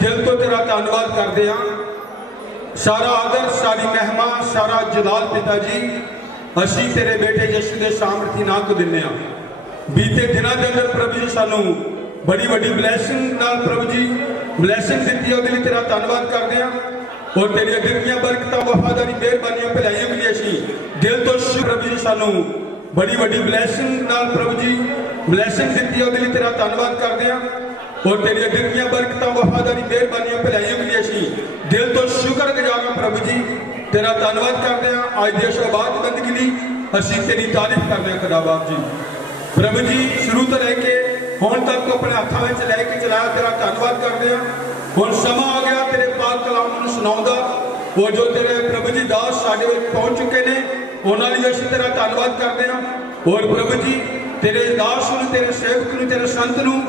दिल तो तेरा धन्यवाद करते हैं। सारा आदर, सारी महिमा, सारा जलाल पिता जी असी तेरे बेटे यीशु के सामर्थी नाम को दिन्ने आ। बीते दिनों के अंदर प्रभु जी सानू बड़ी बड़ी ब्लैसिंग नाल प्रभु जी ब्लैसिंग दी, उसके लिए तेरा धन्यवाद करते हैं। और तेरी अगिरगियां बरकतां वफादारी मेहरबानियां भलाइयां भी असी दिल तो प्रभु जी सानू बड़ी बड़ी ब्लैसिंग नाल प्रभु जी ब्लैसिंग दी, उसके लिए तेरा धन्यवाद करते हैं। और तेरी अगिरगियां बरकतां वफादारी मेहरबानियां भलाइयां भी असी दिल तो शुक्रगुजार हां प्रभु जी, तेरा धन्यवाद करते हैं। अज दे शबाद बंदगी लई असी तेरी तारीफ करते हैं खुदा बाप जी। प्रभु जी शुरू तो लैके हुण तक तो अपने हत्थों में लैके चलाया, तेरा धन्यवाद करते हैं। हुण समा आ गया तेरे पाक कलाम नूं सुणाउंदा, वो जो तेरे प्रभु जी दास साडे विच पहुंच चुके ने उन्हां लई असीं तेरा धन्यवाद करते हैं। और प्रभु जी तेरे दास नूं, तेरे सेवक नूं, तेरे संत नूं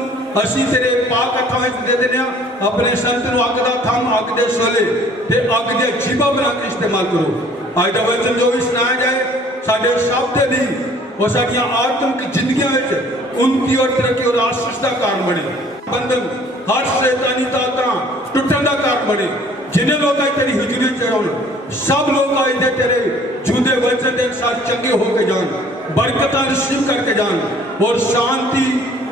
असीं तेरे पाक हत्थां विच दे दिंदे हां। अपने संत नूं अग दा थंम, अग दे सोले ते अग दे जीवा बना के इस्तेमाल करो। अज दा वचन जो भी सुनाया जाए साडे शब्द दे लई और साडियां आत्मिक जिंदगियां विच उन्नति और तरक्की और आशीष का कारण बने। बंधन हर शैतानी ताकतां टुटण का कारण बने। जिन्हें लोग आज तेरी हुजूरी च आउण, सब लोग आज दे तेरे जूदे वचन दे अनुसार चंगे होके जान, बरकतां रिसीव करके जान और शांति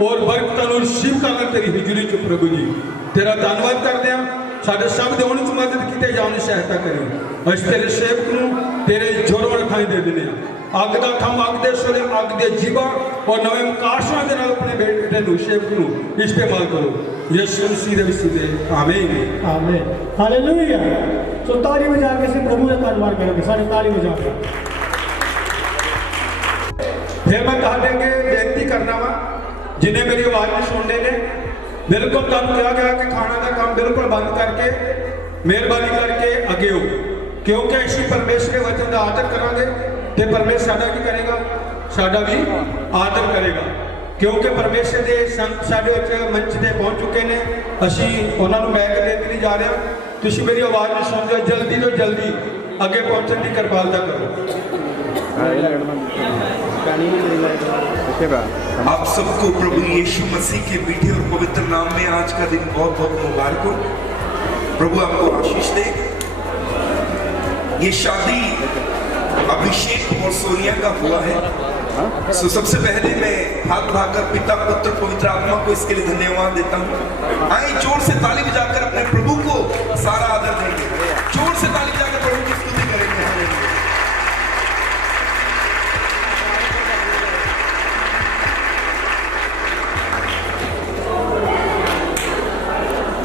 और बरकतां रिसीव करना तेरी हुजूरी च प्रभु जी। तेरा धन्यवाद करते हैं। साडे शब्द होने च मदद कीते जाने सहायता करें। अस तेरे सेवक नूं तेरे जोरों रखाई दे दिंदे हां। अग दा थंम, अग दे सोले, अग दे जीवा और नवे काशां दे नाल अपने बेटे नूं सेवक नूं इस्तेमाल करो। यीशु मसीह दे वसीले आमीन आमीन हालेलुया। तो ताली बजा के से प्रभु का धन्यवाद करेंगे। सारे ताली बजा के फिर मैं कह देंगे बेनती करना वा जिन्हें मेरी आवाज में सुनने ने बिल्कुल तब कहा गया कि खाना का काम बिल्कुल बंद करके मेहरबानी करके अगे हो, क्योंकि असीं परमेश्वर के वचन का आदर करांगे ते परमेश्वर साडा की करेगा, साडा भी आदर करेगा। क्योंकि परमेश्वर के संत साडे विच मंच ते पहुंच चुके ने, असीं उन्हां नूं मैक देते नहीं जा रहे। तुसीं मेरी आवाज़ में सुन जाओ, जल्दी तो जल्दी अगे पहुंचने की कृपालता करो। आप सबको प्रभु यीशु मसीह के मीठे और पवित्र नाम में आज का दिन बहुत बहुत मुबारक हो। प्रभु आपको आशीष दे। ये शादी अभिषेक और सोनिया का हुआ है। सो सबसे पहले मैं हाथ उठाकर पिता, पुत्र, पवित्र आत्मा को इसके लिए धन्यवाद देता हूँ। आइए जोर से ताली बजाकर अपने प्रभु को सारा आदर देंगे। जोर से ताली बजाकर प्रभु की स्तुति करेंगे।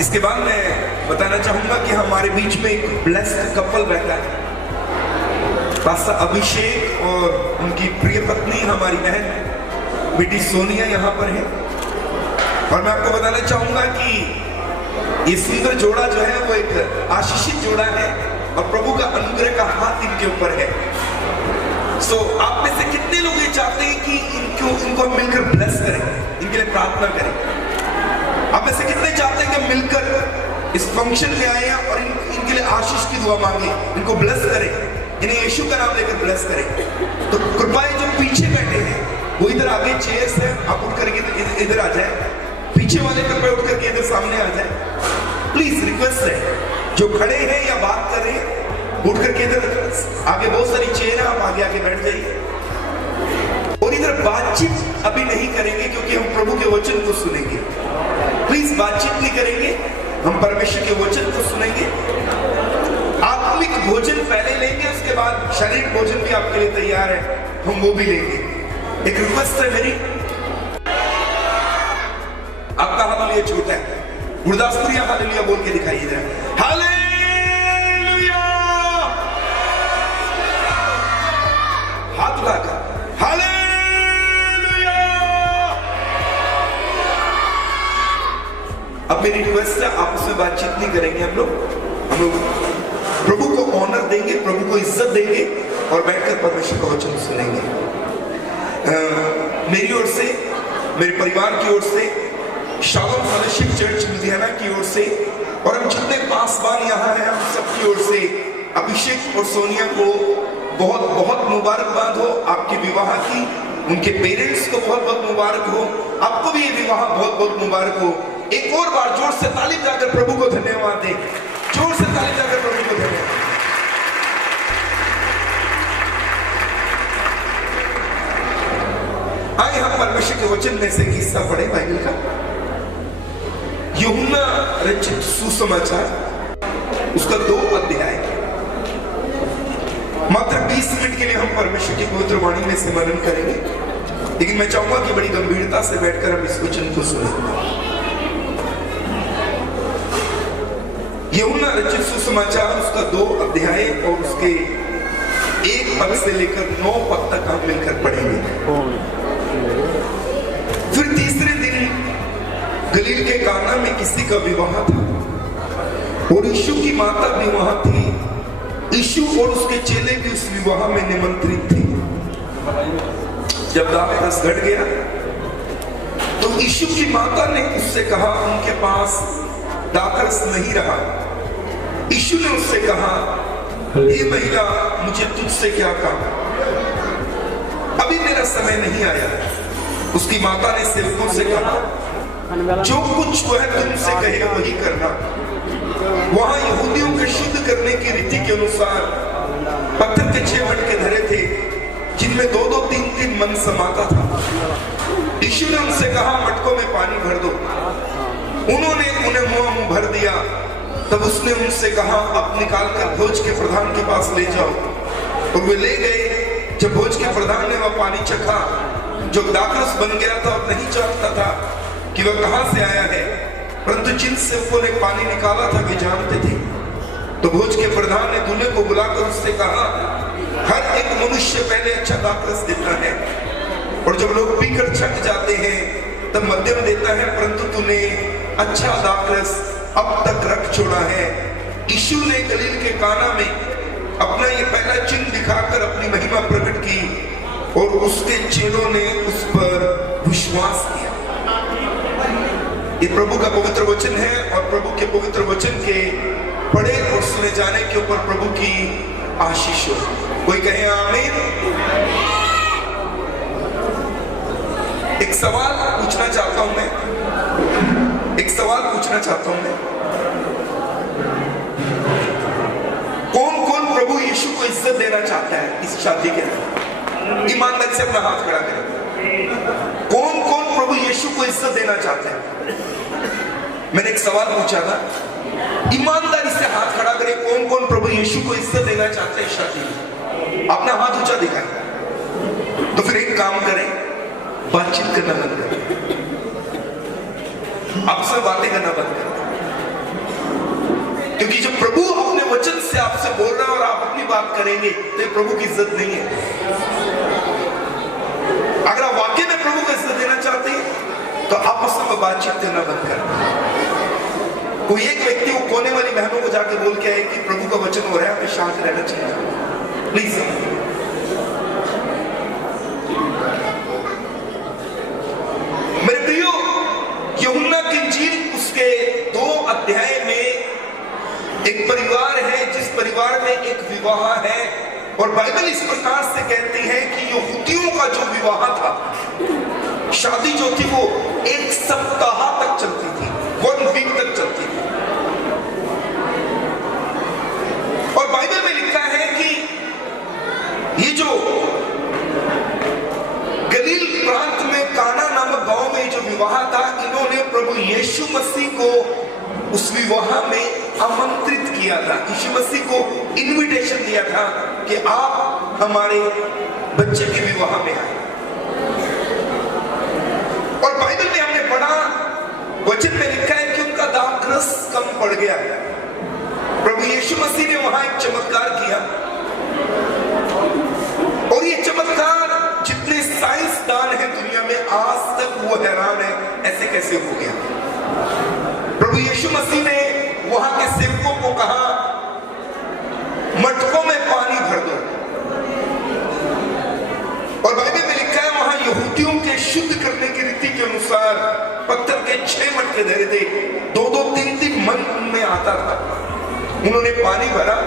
इसके बाद मैं बताना चाहूंगा कि हमारे बीच में एक ब्लेस्ड कपल बैठा है, पास्टर अभिषेक और उनकी प्रिय पत्नी हमारी बहन बेटी सोनिया यहाँ पर है। और मैं आपको बताना चाहूंगा कि ये सुंदर जोड़ा जो है वो एक आशीषित जोड़ा है और प्रभु का अनुग्रह का हाथ इनके ऊपर है। सो आप में से कितने लोग ये चाहते हैं कि इनको मिलकर ब्लेस करें, इनके लिए प्रार्थना करें? आप में से कितने चाहते हैं कि मिलकर इस फंक्शन में आए और इनके लिए आशीष की दुआ मांगे, इनको ब्लेस करें, इन्हें यीशु का नाम लेकर ब्लेस करें? तो कृपया जो पीछे बैठे हैं वो इधर आगे चेयर्स हैं, आप उठ करके इधर आ जाए। पीछे वाले कृपया उठ करके इधर सामने आ जाए। प्लीज रिक्वेस्ट है, जो खड़े हैं या बात कर रहे हैं उठ करके इधर आगे बहुत सारी चेयर है, आप आगे आगे बैठ जाइए। और इधर बातचीत अभी नहीं करेंगे क्योंकि हम प्रभु के वचन को सुनेंगे। प्लीज बातचीत नहीं करेंगे, हम परमेश्वर के वचन को सुनेंगे। आत्मिक भोजन पहले लेंगे, उसके बाद शारीरिक भोजन भी आपके लिए तैयार है, हम वो भी लेंगे। एक रिक्वेस्ट है मेरी, आपका हालेलुया छोटा है, गुरदासपुरी हालेलुया बोल के दिखाइए जरा। हालेलुया, हाथ उठाकर हालेलुया। अब मेरी रिक्वेस्ट है, आपस में बातचीत नहीं करेंगे हम लोग प्रभु को ऑनर देंगे, प्रभु को इज्जत देंगे और बैठकर परमेश्वर का वचन सुनेंगे। मेरी ओर से, मेरे परिवार की ओर से, शालोम फेलोशिप चर्च लुधियाना की ओर से और हम जितने पासवान यहाँ हैं हम सबकी ओर से अभिषेक और सोनिया को बहुत बहुत मुबारकबाद हो आपके विवाह की। उनके पेरेंट्स को बहुत बहुत मुबारक हो, आपको भी ये विवाह बहुत बहुत मुबारक हो एक और बार जोर से ताली बजाकर प्रभु को धन्यवाद दें। जोर से ताली बजाकर प्रभु को धन्यवाद। आइए हम परमेश्वर के वचन में से हिस्सा पढ़े बाइबल का। यूहन्ना रचित सुसमाचार उसका 2 अध्याय। मात्र 20 मिनट के लिए हम परमेश्वर की पवित्र वाणी में से मनन करेंगे, लेकिन मैं चाहूंगा कि बड़ी गंभीरता से बैठकर हम इस वचन को सुनें। यूहन्ना रचित सुसमाचार उसका 2 अध्याय और उसके 1 पद से लेकर 9 पद तक हम मिलकर पढ़ेंगे। फिर तीसरे दिन गलील के काना में किसी का विवाह था और यीशु की माता भी वहां थी। यीशु और उसके चेले भी उस विवाह में निमंत्रित थे। जब दाखरस घट गया तो यीशु की माता ने उससे कहा, उनके पास दाखरस नहीं रहा। यीशु ने उससे कहा, हे महिला, मुझे तुझसे क्या काम, अभी मेरा समय नहीं आया। उसकी माता ने सेवकों से कहा, जो कुछ वह तुमसे कहे वही करना। वहां यहूदियों के शुद्ध करने की रीति के अनुसार पत्थर के 6 मटके धरे थे, जिनमें 2-2, 3-3 मन समाता था। यीशु ने उनसे कहा, मटकों में पानी भर दो। उन्होंने उन्हें मुंह भर दिया। तब उसने उनसे कहा, अब निकाल कर भोज के प्रधान के पास ले जाओ। और वे ले गए। जब भोज के प्रधान ने वह पानी चखा जो दाखरस बन गया था और नहीं जानता था कि वह कहां से आया है, परंतु जिन सेवकों ने पानी निकाला था वे जानते थे। तो भोज के प्रधान ने दूल्हे को बुलाकर उससे कहा, हर एक मनुष्य पहले अच्छा दाखरस देता है और जब लोग पीकर छक जाते हैं तब मध्यम देता है, परंतु तूने अच्छा दाखरस अब तक रख छोड़ा है। यीशु ने गलील के काना में अपना ये पहला चिन्ह दिखाकर अपनी महिमा प्रकट की और उसके चेलों ने उस पर विश्वास किया। ये प्रभु का पवित्र वचन है और प्रभु के पवित्र वचन के पढ़े और सुने जाने के ऊपर प्रभु की आशीष हो। कोई कहे आमीन। एक सवाल पूछना चाहता हूं मैं, कौन कौन प्रभु यीशु को इज्जत देना चाहता है इस शादी के अंदर? ईमानदारी से अपना हाथ खड़ा करें। कौन कौन प्रभु यीशु को इज्जत देना चाहता है? मैंने एक सवाल पूछा था, ईमानदारी से हाथ खड़ा करें। कौन कौन प्रभु यीशु को इज्जत देना चाहते हैं शादी में? अपना हाथ ऊंचा दिखाएं। तो फिर एक काम करें, बातचीत करना बंद करें, आपसे बातें करना बंद करें, क्योंकि जब प्रभु अपने वचन से आपसे बोल रहा है और आप अपनी बात करेंगे तो ये प्रभु की इज्जत नहीं है। अगर आप वाकई में प्रभु को इज्जत देना चाहते हैं तो आपस में बातचीत करना बंद करें। कोई एक व्यक्ति वो कोने वाली बहनों को जाके बोल के आए कि प्रभु का वचन हो रहा है, हमें शांत रहना चाहिए, प्लीज। मेरे प्रियो, यूहन्ना की इंजील उसके 2 अध्याय में एक परिवार है जिस परिवार में एक विवाह है और बाइबल इस प्रकार से कहती है कि यहूदियों का जो विवाह था, शादी जो थी वो 1 सप्ताह तक चलती थी, 1 वीक तक चलती थी। और बाइबल में लिखा है कि ये जो गलील प्रांत में काना नामक गांव में जो विवाह था, इन्होंने प्रभु यीशु मसीह को उस विवाह में आमंत्रित किया था। यीशु मसीह को इनविटेशन दिया था कि आप हमारे बच्चे के विवाह में आए। और बाइबल में हमने पढ़ा, वचन में लिखा है कि उनका दाखरस कम पड़ गया। प्रभु यीशु मसीह ने वहां एक चमत्कार किया और ये चमत्कार जितने साइंसदान हैं दुनिया में आज तक वो हैरान है ऐसे कैसे हो गया। प्रभु यीशु मसीह ने वहां के सेवकों को कहा, मटकों में पानी भर दो। और बाइबल में लिखा है वहां यहूदियों के शुद्ध करने की रीति के अनुसार पत्थर के 6 मटके धरे थे, 2-2, 3-3 मन उनमें आता था। उन्होंने पानी भरा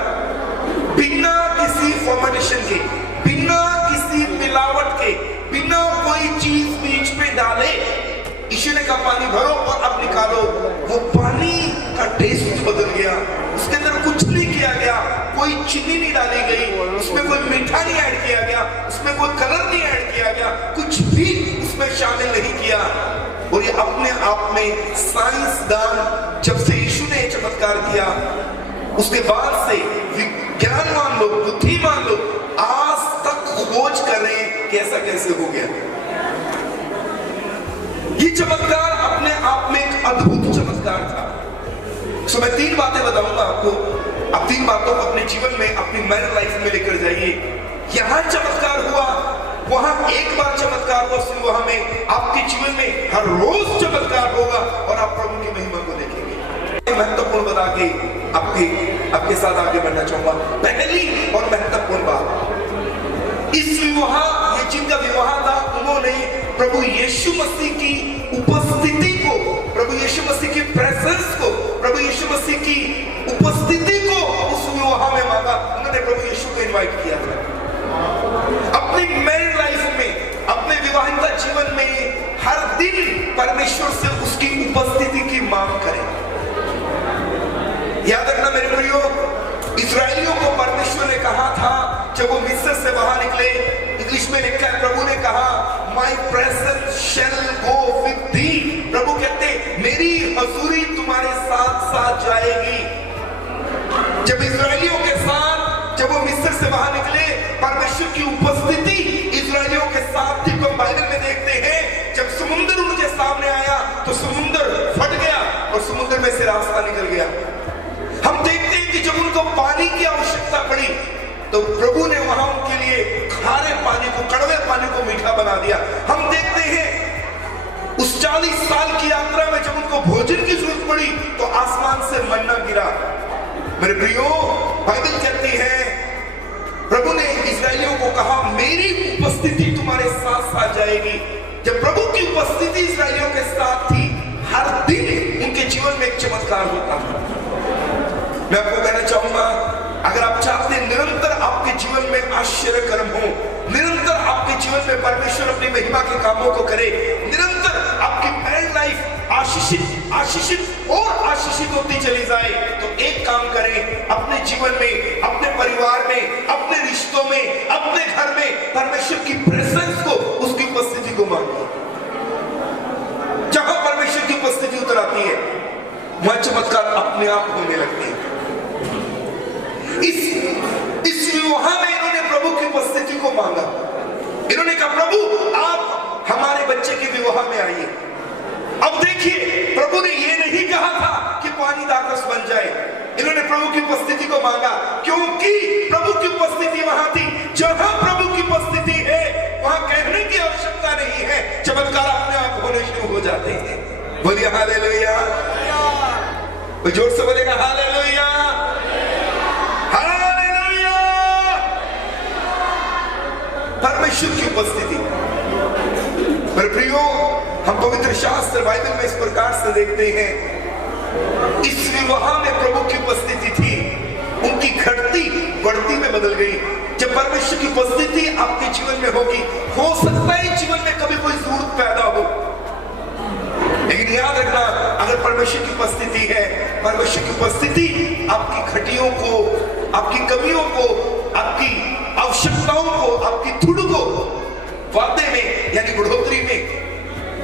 बिना किसी फॉर्मेशन के, बिना किसी मिलावट के, बिना कोई चीज बीच में डाले। यीशु ने कहा पानी भरो और अब निकालो। वो पानी का टेस्ट बदल गया, उसके अंदर कुछ नहीं किया गया, कोई चीनी नहीं डाली गई, उसमें कोई मीठा नहीं ऐड किया गया, उसमें कोई कलर नहीं ऐड किया गया, कुछ भी उसमें शामिल नहीं किया। और ये अपने आप में साइंसदान जब से यीशु ने चमत्कार किया उसके बाद से विज्ञानवान लोग, बुद्धिमान लोग आज तक खोज कर रहे हैं कि ऐसा कैसे हो गया। ये चमत्कार अपने आप में एक अद्भुत चमत्कार था। सो मैं 3 बातें बताऊंगा आपको, आप 3 बातों को अपने जीवन में, अपनी मैरिड लाइफ में लेकर जाइए। यहां चमत्कार हुआ, वहां एक बार चमत्कार हुआ, फिर वहां में आपके जीवन में हर रोज चमत्कार होगा और आप प्रभु की महिमा को देखेंगे। महत्वपूर्ण बता के आपके साथ आगे बढ़ना चाहूंगा। पहली और महत्वपूर्ण बात, इस विवाह, ये जिनका विवाह था, उन्होंने प्रभु यीशु मसीह की उपस्थिति को, प्रभु यीशु मसीह की प्रेजेंस को, प्रभु यीशु मसीह की उपस्थिति को उस विवाह में मांगा। उन्होंने प्रभु यीशु को इनवाइट किया था। अपनी मैरिड लाइफ में, अपने विवाहिता जीवन में हर दिन परमेश्वर से उसकी उपस्थिति की मांग करें। याद रखना मेरे प्रियो, इस्राएलियों को परमेश्वर ने कहा था जब वो मिस्र से बाहर निकले, इंग्लिश में लिखा है, प्रभु ने कहा माई प्रेजेंस शैल गो विद थी। प्रभु कहते मेरी हजूरी तुम्हारे साथ साथ जाएगी। जब इस्राएलियों के साथ, जब वो मिस्र से बाहर निकले, परमेश्वर की उपस्थिति इस्राएलियों के साथ थी। तो बाइबल में देखते हैं जब समुद्र उनके सामने आया तो समुद्र फट गया और समुद्र में से रास्ता निकल गया। हम देखते हैं कि जब उनको पानी की आवश्यकता पड़ी तो प्रभु ने वहां उनके लिए खारे पानी को, कड़वे पानी को मीठा बना दिया। हम देखते हैं उस 40 साल की यात्रा में जब उनको भोजन की जरूरत पड़ी तो आसमान से मन्ना गिरा। मेरे प्रियो, बाइबल कहती है प्रभु ने इस्राएलियों को कहा मेरी उपस्थिति तुम्हारे साथ साथ जाएगी। जब प्रभु की उपस्थिति इस्राएलियों के साथ थी, हर दिन उनके जीवन में एक चमत्कार होता था। मैं आपको कहना चाहूंगा, अगर आप चाहते हैं निरंतर आपके जीवन में आश्चर्य कर्म हो, निरंतर आपके जीवन में परमेश्वर अपनी महिमा के कामों को करे, निरंतर आपकी मैरिड लाइफ आशीषित और आशीषित होती चली जाए, तो एक काम करें, अपने जीवन में, अपने परिवार में, अपने रिश्तों में, अपने घर में परमेश्वर की प्रेजेंस को, उसकी उपस्थिति को मांगिए। जहां परमेश्वर की उपस्थिति उतर आती है वहां चमत्कार अपने आप होने लगते हैं। इस विवाह में इन्होंने प्रभु की उपस्थिति को मांगा। इन्होंने कहा प्रभु आप हमारे बच्चे के विवाह में आइए। अब देखिए, प्रभु ने यह नहीं कहा था कि पानी दाखरस बन जाए। इन्होंने प्रभु की उपस्थिति को मांगा क्योंकि प्रभु की उपस्थिति वहां थी। जहां प्रभु की उपस्थिति है वहां कहने की आवश्यकता नहीं है, चमत्कार अपने आप होने शुरू हो जाते हैं। बोलिए हालेलुया, जोर से बोलेगा हालेलुया, हालेलुया। परमेश्वर की उपस्थिति। मेरे प्रियो, हम पवित्र शास्त्र बाइबल में इस प्रकार से देखते हैं, इस विवाह में प्रभु की उपस्थिति थी, उनकी घटती बढ़ती में बदल गई। जब परमेश्वर की उपस्थिति आपके जीवन में होगी, हो सकता है जीवन में कभी कोई जरूरत पैदा हो, लेकिन याद रखना, अगर परमेश्वर की उपस्थिति है, परमेश्वर की उपस्थिति आपकी घटियों को, आपकी कमियों को, आपकी आवश्यकताओं को, आपकी थुड़ को वादे में यानी बढ़ोतरी में,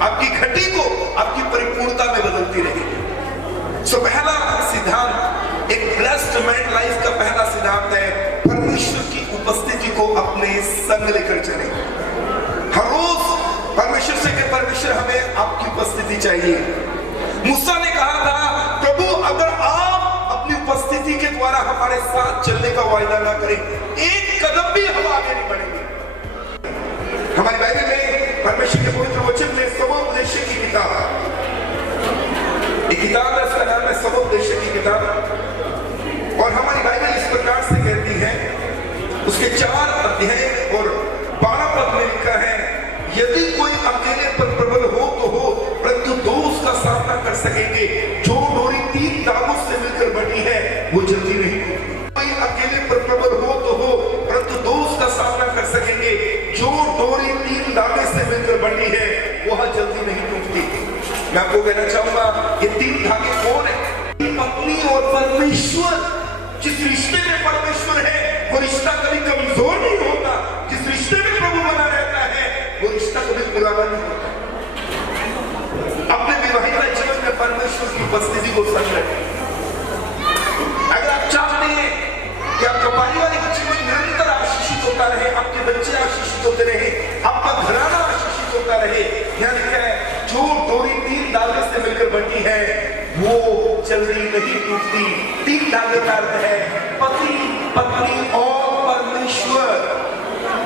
आपकी घटी को आपकी परिपूर्णता में बदलती रहेगी। सो पहला सिद्धांत, एक ब्लेस्ड मैरिड लाइफ का पहला सिद्धांत है, परमेश्वर की उपस्थिति को अपने संग लेकर चले। हर रोज परमेश्वर से कि परमेश्वर हमें आपकी उपस्थिति चाहिए। मूसा ने कहा था प्रभु अगर आप अपनी उपस्थिति के द्वारा हमारे साथ चलने का वायदा ना करें, एक कदम भी हम आगे नहीं बढ़ेंगे। हमारी बाइबल में परमेश्वर के पवित्र वचन में सबोपदेश की किताब, एक किताब है, उसका नाम है सबोपदेश की किताब, और हमारी बाइबल इस प्रकार से कहती है, उसके 4 अध्याय और 12 पद में लिखा है, यदि कोई अकेले पर प्रबल हो तो हो, परंतु 2 उसका सामना कर सकेंगे। जो डोरी 3 धागों से मिलकर बनी है वो जल्दी नहीं टूटती। कोई अकेले पर प्रबल हो तो हो, परंतु 2 उसका सामना कर सकेंगे। जो डोरी 3 धागे से मिलकर बनी है वह जल्दी नहीं टूटती। मैं आपको कहना चाहूंगा ये 3 धागे कौन है? पत्नी और परमेश्वर। जिस रिश्ते में परमेश्वर है वो रिश्ता कभी कमजोर नहीं होता। जिस रिश्ते में प्रभु बना रहता है वो रिश्ता कभी पुराना नहीं होता। अपने विवाहित जीवन में परमेश्वर की उपस्थिति को संग रखें। अगर आप चाहते हैं कि आपका पारिवारिक जीवन निरंतर आशीषित होता रहे, आपके बच्चे आशीषित होते रहे, आपका घराना आशीषित होता रहे, यहाँ लिखा है जो डोरी 3 धागे से मिलकर बनी है वो जल्दी नहीं टूटती। 3 धागे का अर्थ है पति, पत्नी और परमेश्वर।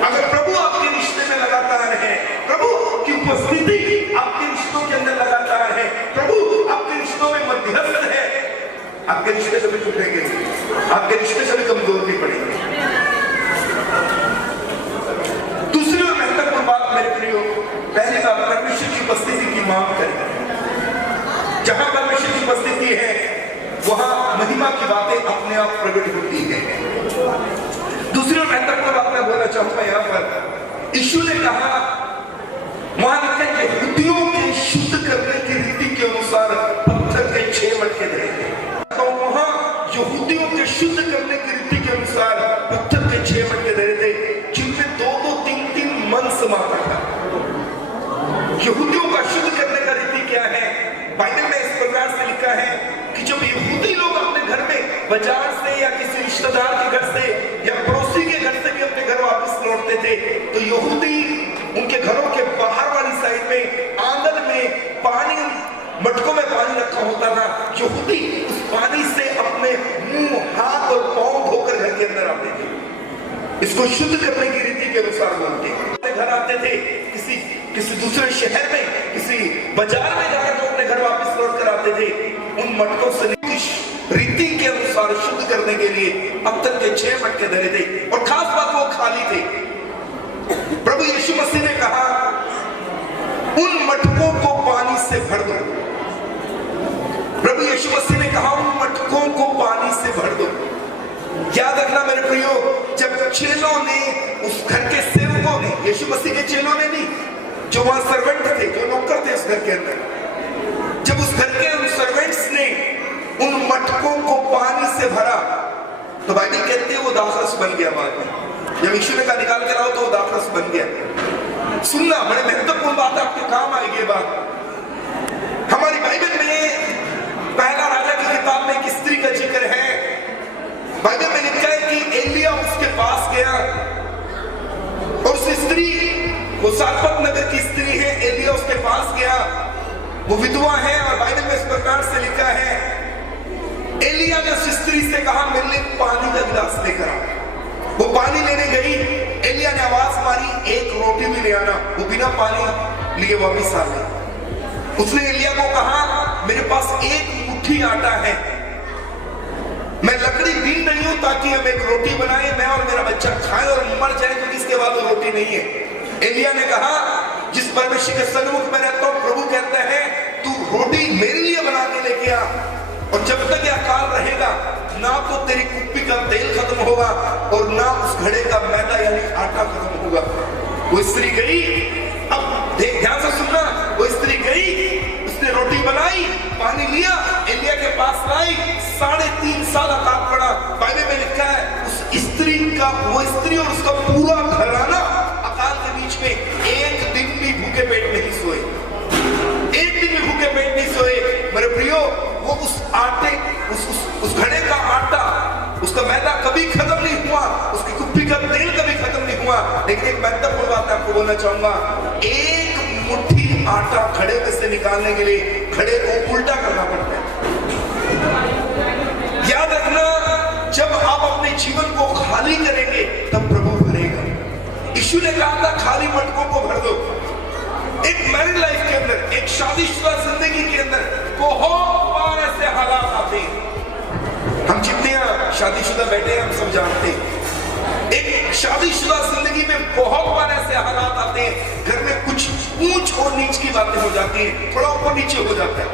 अगर प्रभु आपके रिश्ते में लगातार है, प्रभु की उपस्थिति आपके रिश्तों के अंदर लगातार है, प्रभु आपके रिश्तों में मध्यस्थ है, आपके रिश्ते कभी टूटेंगे नहीं, आपके रिश्ते कभी कमजोर नहीं पड़ेंगे। दूसरी और महत्वपूर्ण बात मेरे प्रियो, पहली बात परमेश्वर की उपस्थिति की मांग करें। जहां परमेश्वर की उपस्थिति है वहां महिमा की बातें अपने आप प्रकट होती हैं। दूसरी और महत्वपूर्ण बात मैं बोलना चाहूंगा यहां पर, यीशु ने कहा वहां लिखा है यहूदियों के शुद्ध करने की रीति के अनुसार पत्थर के 6 मटके धरे थे। तो वहां यहूदियों के शुद्ध करने की रीति के अनुसार पत्थर के 6 मटके धरे थे जिनमें 2-2, 3-3 मन समाता था। यहूदियों का शुद्ध करने का रीति क्या है? बाइबल में इस प्रकार से लिखा है कि जब यहूदी लोग अपने घर में बाजार से या किसी रिश्तेदार के घर से या पड़ोसी के घर से भी अपने घर वापस लौटते थे तो यहूदी उनके घरों के बाहर वाली साइड में आंगन में पानी, मटकों में पानी रखा होता था। यहूदी उस पानी से अपने मुंह, हाथ और पांव धोकर घर के अंदर आते थे। इसको शुद्ध करने की रीति के अनुसार बोलते हैं। घर आते थे किसी दूसरे शहर में, किसी बाजार में जाकर जो अपने घर वापस लौट कर आते थे, उन मटकों से रीति के अनुसार शुद्ध करने के लिए पत्थर के 6 मटके धरे थे और खास बात वो खाली थे। प्रभु यीशु मसीह ने कहा उन मटकों को पानी से भर दो। प्रभु यीशु मसीह ने कहा उन मटकों को पानी से भर दो। याद रखना मेरे प्रियो, जब चेलों ने, उस घर के सेवकों ने, यीशु मसीह के चेलों ने नहीं, जो वहां सर्वेंट थे, जो नौकर थे उस घर के अंदर, जब उस घर के उन सर्वेंट्स ने उन मटकों को पानी से भरा तो बाइबल कहती है वो दाखरस बन गया। बाद में जब यीशु ने कहा निकाल कर आओ तो वो दाखरस बन गया। सुनना, बड़े महत्वपूर्ण बात आपके काम आएगी। बात हमारी बाइबल में पहला राजा की किताब में एक स्त्री का जिक्र है। बाइबल में लिखा है कि एलिया उसके पास गया और उस स्त्री, वो सारपत नगर की स्त्री है, एलिया उसके पास गया, वो विधवा है और बाइबल में इस प्रकार से लिखा है एलिया ने उस स्त्री से कहा मेरे लिए पानी का गिलास लेकर आ। वो पानी लेने गई, एलिया ने आवाज मारी 1 रोटी भी ले आना। वो बिना पानी लिए वापिस आ गई। उसने एलिया को कहा मेरे पास 1 मुट्ठी आटा है, मैं लकड़ी बीन रही हूं ताकि हम एक रोटी बनाए, मैं और मेरा बच्चा खाए और मर जाए क्योंकि इसके बाद वो रोटी नहीं है। एलिया ने कहा जिस परमेश्वर के सन्मुख में रहता हूं, प्रभु कहता है तू रोटी मेरे लिए बना के लेके आ और जब तक यह काल रहेगा ना तो तेरी कुप्पी का तेल खत्म होगा और ना उस घड़े का मैदा यानी आटा खत्म होगा। वो स्त्री गई, अब ध्यान से सुनना, वो स्त्री गई, उसने रोटी बनाई, पानी लिया, एलिया के पास लाई, 3.5 साल अकाल पड़ा। बाइबल में लिखा है उस स्त्री का, वो स्त्री और उसका पूरा घराना अकाल के बीच में 1 दिन भी भूखे पेट नहीं सोए, 1 दिन भी भूखे पेट नहीं सोए। मेरे प्रियो, वो उस आटे, उस घड़े का आटा, उसका मैदा कभी खत्म नहीं हुआ, उसकी कुप्पी का तेल कभी खत्म नहीं हुआ। लेकिन एक महत्वपूर्ण बात आपको बोलना चाहूंगा, 1 मुट्ठी आटा घड़े में से निकालने के लिए घड़े को उल्टा करना पड़ता है। याद रखना, जब आप अपने जीवन को खाली करेंगे तब प्रभु भरेगा। यीशु ने कहा था खाली मटकों को भर दो। एक मैरिड लाइफ के अंदर, एक शादीशुदा जिंदगी के अंदर बहुत बार ऐसे हालात आते हैं। हम जितने शादीशुदा बैठे हैं हम सब जानते हैं, एक शादीशुदा जिंदगी में बहुत बार ऐसे हालात आते हैं, घर में कुछ ऊंच और नीच की बातें हो जाती हैं, थोड़ा ऊपर नीचे हो जाता है।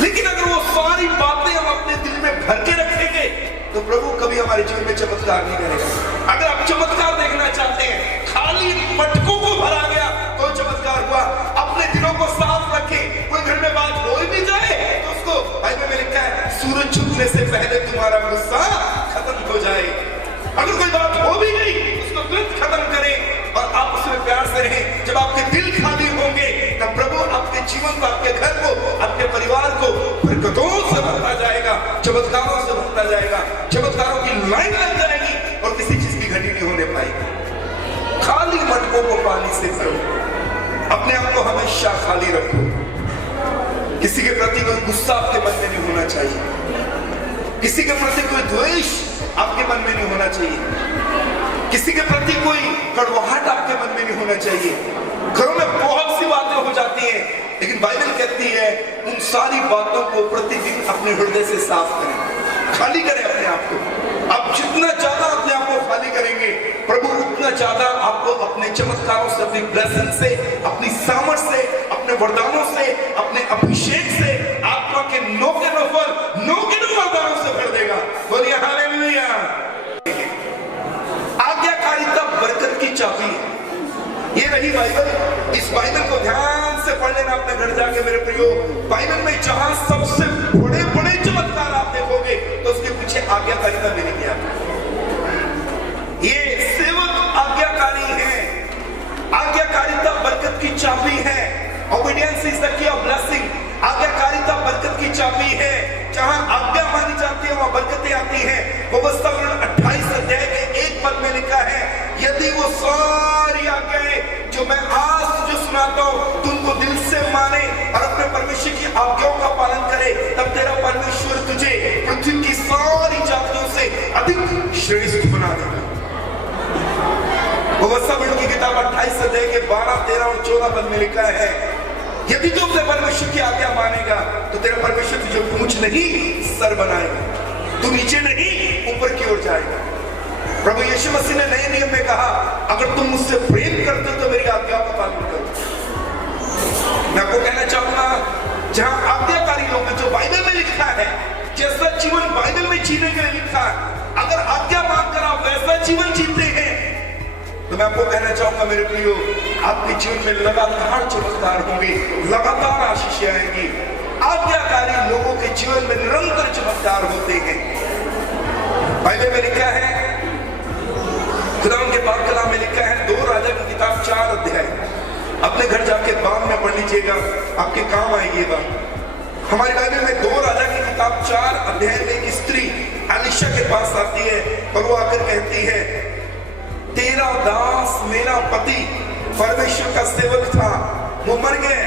लेकिन अगर वो सारी बातें हम अपने दिल में भर के रखेंगे तो प्रभु कभी हमारे जीवन में चमत्कार नहीं करेगा। अगर आप चमत्कार देखना चाहते हैं, खाली मटकों को भरा गया तो चमत्कार हुआ। अपने दिलों को साफ रखें, सूरज छुपने से पहले तुम्हारा गुस्सा खत्म हो जाए। अगर कोई बात हो भी गई उसको तुरंत खत्म करें और आप उसमें प्यार से रहें। जब आपके दिल खाली होंगे तब प्रभु आपके जीवन को, आपके घर को, आपके परिवार को बरकतों से भरता जाएगा, चमत्कारों से भरता जाएगा, चमत्कारों की लाइन लग जाएगी और किसी चीज की घटी नहीं होने पाएगी। खाली मटकों को पानी से भरो, अपने आप को हमेशा खाली रखो। किसी के प्रति कोई गुस्सा आपके मन में नहीं होना चाहिए, किसी के प्रति कोई द्वेष आपके मन में नहीं होना चाहिए, किसी के प्रति कोई कड़वाहट आपके मन में नहीं होना चाहिए। घरों में बहुत सी बातें हो जाती हैं, लेकिन बाइबल कहती है उन सारी बातों को प्रतिदिन अपने हृदय से साफ करें, खाली करें अपने आप को। आप जितना ज्यादा अपने आप को खाली करेंगे प्रभु उतना ज्यादा आपको अपने चमत्कारों से, अपनी ब्लेसिंग से, अपनी सामर्थ से, अपने वरदानों से, अपने अभिषेक से, आत्मा के नौके वरदानों से भर देगा। बोलिए हालेलुया। आज्ञाकारिता बरकत की चाबी है। ये रही बाइबल। इस बाइबल को ध्यान से पढ़ लेना अपने घर जाके मेरे प्रियो। बाइबल में जहां सबसे बड़े बड़े चमत्कार आप देखोगे तो उसके पीछे आज्ञाकारिता मिलेगी आपको। ये सेवक आज्ञाकारी है, आज्ञाकारिता बरकत की चाबी है। Obedience is the key of blessing. आज्ञाकारिता बरकत की चाबी है। जहां आज्ञा मानी जाती है वहां बरकतें आती हैं। व्यवस्था 28 अध्याय के 1 पद में लिखा है, यदि वो सारी आज्ञाएं जो मैं आज तुझे सुनाता हूं तुमको दिल से माने और अपने परमेश्वर की आज्ञाओं का पालन करे, तब तेरा परमेश्वर तुझे पृथ्वी की सारी जातियों से अधिक श्रेष्ठ बना देगा। व्यवस्था की किताब 28 अध्याय के 12, 13 और 14 पद में लिखा है, यदि तू अपने परमेश्वर की आज्ञा मानेगा तो तेरा परमेश्वर तुझे पूंछ नहीं सर बनाएगा, तू नीचे नहीं ऊपर की ओर जाएगा। प्रभु यीशु मसीह ने नए नियम में कहा, अगर तुम मुझसे प्रेम करते हो तो मेरी आज्ञाओं का पालन करो। मैं आपको कहना चाहूंगा, जहां आज्ञाकारी लोग हैं, जो बाइबल में लिखा है, जैसा जीवन बाइबल में जीने के लिए लिखा है, अगर आज्ञा मानकर आप वैसा जीवन जीते हैं तो मैं आपको कहना चाहूंगा मेरे प्रियो, आपके जीवन में लगातार चमत्कार होंगे, लगातार आशीषें आएंगी। आज्ञाकारी लोगों के जीवन में निरंतर चमत्कार होते हैं। बाइबल में लिखा है, खुदावंद के पाक कलाम में लिखा है, 2 राजा की किताब 4 अध्याय, अपने घर जाके बाद में पढ़ लीजिएगा, आपके काम आएगी ये बात। हमारी बाइबल में 2 राजा की किताब 4 अध्याय में एक स्त्री एलीशा के पास आती है और वो आकर कहती है, तेरा दास मेरा पति परमेश्वर का सेवक था, वो मर गए,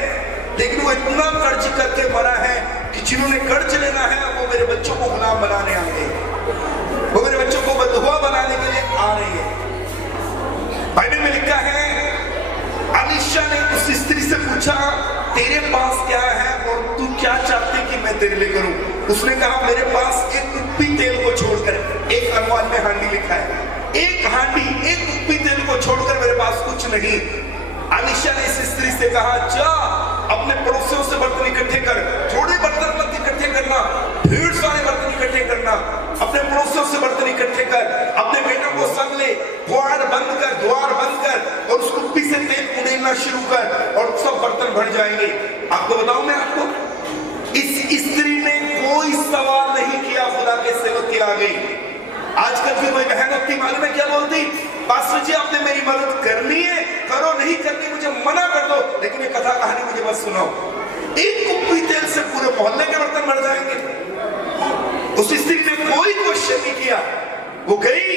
लेकिन वो इतना कर्ज करके मरा है कि जिन्होंने कर्ज लेना है वो मेरे बच्चों को गुलाम बनाने आ गए, वो मेरे बच्चों को बदहुआ बनाने के लिए आ रही है। बाइबल में लिखा है, एलीशा ने उस स्त्री से पूछा, तेरे पास क्या है और तू क्या चाहती कि मैं तेरे लिए करूं? उसने कहा, मेरे पास एक कुप्पी तेल को छोड़कर, एक अनुवाद में हांडी लिखा है, एक हांडी, एक कुप्पी तेल को छोड़कर मेरे पास कुछ नहीं। एलीशा ने इस स्त्री से कहा, जा अपने पड़ोसियों से बर्तन इकट्ठे कर, थोड़े बर्तन मत इकट्ठे करना, ढेर सारे बर्तन इकट्ठे करना, अपने पड़ोसियों से बर्तन इकट्ठे कर, अपने बेटों को संग ले, द्वार बंद कर और उस कुप्पी से तेल उड़ेलना शुरू कर और सब बर्तन भर जाएंगे। आपको बताऊं मैं आपको, इस स्त्री ने कोई सवाल नहीं किया खुदा के सेवक के आगे। आजकल की कोई बहन होती मालूम है क्या बोलती, पास्टर जी आपने मेरी मदद करनी है, करो, नहीं करनी मुझे मना कर दो, लेकिन ये कथा कहानी मुझे बस सुनाओ। एक कुप्पी तेल से पूरे मोहल्ले के बर्तन भर जाएंगे। उस स्त्री ने कोई क्वेश्चन नहीं किया, वो गई,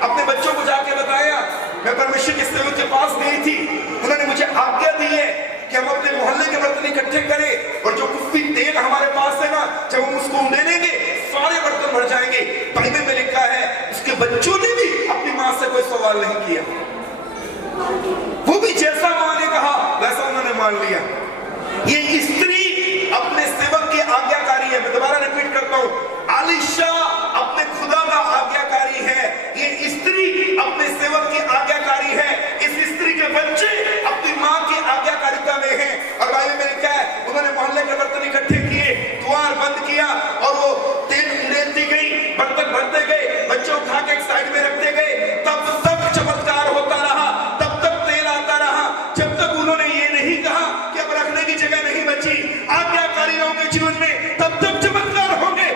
अपने बच्चों को जाके बताया, मैं परमेश्वर के सेवक के पास गई थी, उन्होंने मुझे आज्ञा दी है कि हम अपने मोहल्ले के बर्तन इकट्ठे करें और जो कुप्पी तेल हमारे पास है ना, जब हम उसको उड़ेलेंगे सारे बर्तन भर जाएंगे। बाइबल में लिखा है, उसके बच्चों ने भी अपनी मां से कोई सवाल नहीं किया, वो भी जैसा मां ने कहा वैसा उन्होंने मान लिया। ये स्त्री अपने सेवक की आज्ञाकारी है। मैं दोबारा रिपीट करता हूं, एलीशा अपने खुदा का आज्ञाकारी है, ये स्त्री अपने सेवक की आज्ञाकारी है। इस स्त्री के बच्चे अपनी मां की आज्ञाकारिता में हैं। और बाइबल में लिखा है, उन्होंने मोहल्ले के बर्तन इकट्ठे किए, द्वार बंद किया और वो तेल उड़ेलती गई, बर्तन भरते गए, बच्चों उठा के एक साइड में रखते गए, तब तक चमत्कार होता रहा, तब तक तेल आता रहा, जब तक उन्होंने ये नहीं कहा कि अब रखने की जगह नहीं बची। आज्ञाकारियों के जीवन में तब तक चमत्कार होंगे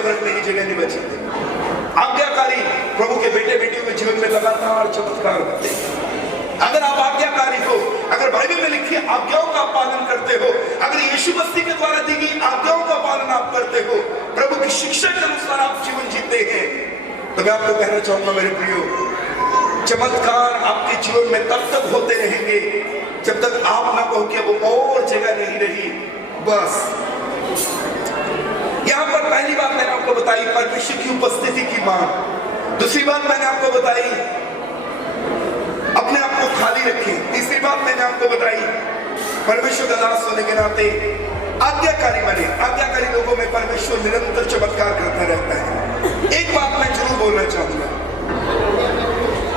आगे बढ़ने की जगह नहीं बची। आज्ञाकारी प्रभु के बेटे बेटियों के जीवन में लगातार चमत्कार होते हैं। अगर आप आज्ञाकारी हो, अगर बाइबल में लिखी आज्ञाओं का पालन करते हो, अगर यीशु मसीह के द्वारा दी गई आज्ञाओं का पालन आप करते हो, प्रभु की शिक्षा के अनुसार आप जीवन जीते हैं, तो मैं आपको कहना चाहूंगा मेरे प्रियो, चमत्कार आपके जीवन में तब तक होते रहेंगे जब तक आप ना कहो कि वो और जगह नहीं रही। बस यहां पर पहली बात मैंने आपको बताई परमेश्वर की उपस्थिति की मांग। दूसरी बात मैंने आपको बताई अपने आप को खाली रखें। तीसरी बात मैंने आपको बताई परमेश्वर का दास होने के नाते आज्ञाकारी बने। आज्ञाकारी लोगों में परमेश्वर निरंतर चमत्कार करता रहता है। एक बात मैं जरूर बोलना चाहूंगा,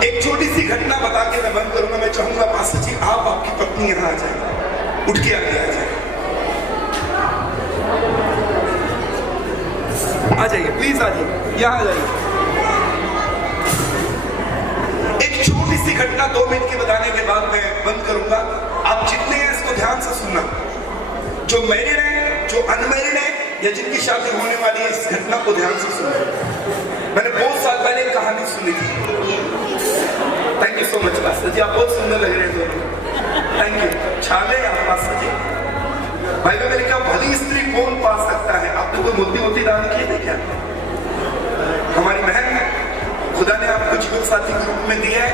एक छोटी सी घटना बता के मैं बंद करूंगा। मैं चाहूंगा पास्टर जी आप आपकी पत्नी यहां आ जाए, उठ के आगे आ जाए, आ जाइए प्लीज, आ जाइए, यहां आ जाइए। एक छोटी सी घटना 2 मिनट की बताने के बाद मैं बंद करूंगा। आप जितने हैं इसको ध्यान से सुनना, जो मैरिड है, जो अनमैरिड है या जिनकी शादी होने वाली है, इस घटना को ध्यान से सुनना। मैंने बहुत साल पहले एक कहानी सुनी थी। Thank you so much pastor ji, आप बहुत सुंदर लग रहे हैं। थैंक यू, छा गए आप पास्टर जी। बाइबल में लिखा भली स्त्री कौन पा सकता है। आपने कोई मोती दान किए थे क्या? हमारी बहन खुदा ने आपको जीवन साथी के रूप में दिया है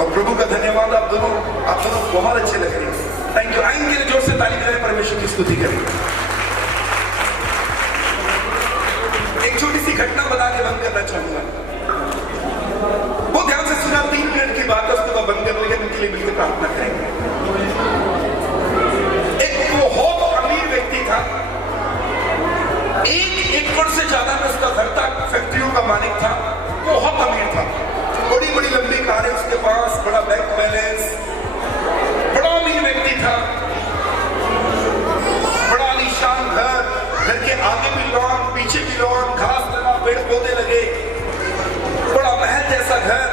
और प्रभु का धन्यवाद। आप दोनों बहुत अच्छे लग रहे हैं। Thank you. आइन के लिए जोर से ताली बजाएं, परमेश्वर की स्तुति करें। एक छोटी सी घटना बता के बंद करना चाहूंगा, वो ध्यान से सुना। 3 मिनट की बात है, उसके बाद बंद कर लेंगे, उनके लिए मिलकर प्रार्थना करेंगे। एक बहुत अमीर व्यक्ति था, 1 एकड़ से ज्यादा में उसका घर था, फैक्ट्रियों का मालिक था, बहुत अमीर था, बड़ी बड़ी लंबी कारें उसके पास, बड़ा बैंक बैलेंस, बड़ा अमीर व्यक्ति था, बड़ा आलीशान घर, घर के आगे भी लॉन, पीछे भी लॉन, घास लगा, पेड़ पौधे लगे, बड़ा महल जैसा घर।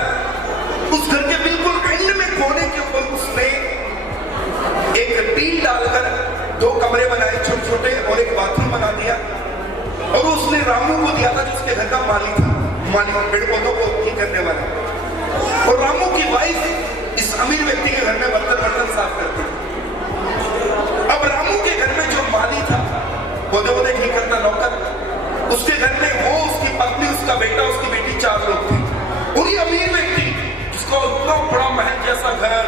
उस घर के बिल्कुल एंड में कोने के ऊपर उसने एक टीन डालकर 2 कमरे बनाए छोटे छोटे और एक बाथरूम बना दिया, और उसने रामू को दिया था जो उसके घर का मालिक था, मालिक पेड़ पौधों को ठीक करने वाला। और रामू की वाइफ इस अमीर व्यक्ति के घर में बर्तन साफ करती। अब रामू के घर में जो माली था, पौधे ठीक करता नौकर, उसके घर में वो, उसकी पत्नी, उसका बेटा, उसकी बेटी, 4 लोग थे। और ये अमीर व्यक्ति जिसका इतना बड़ा महल जैसा घर,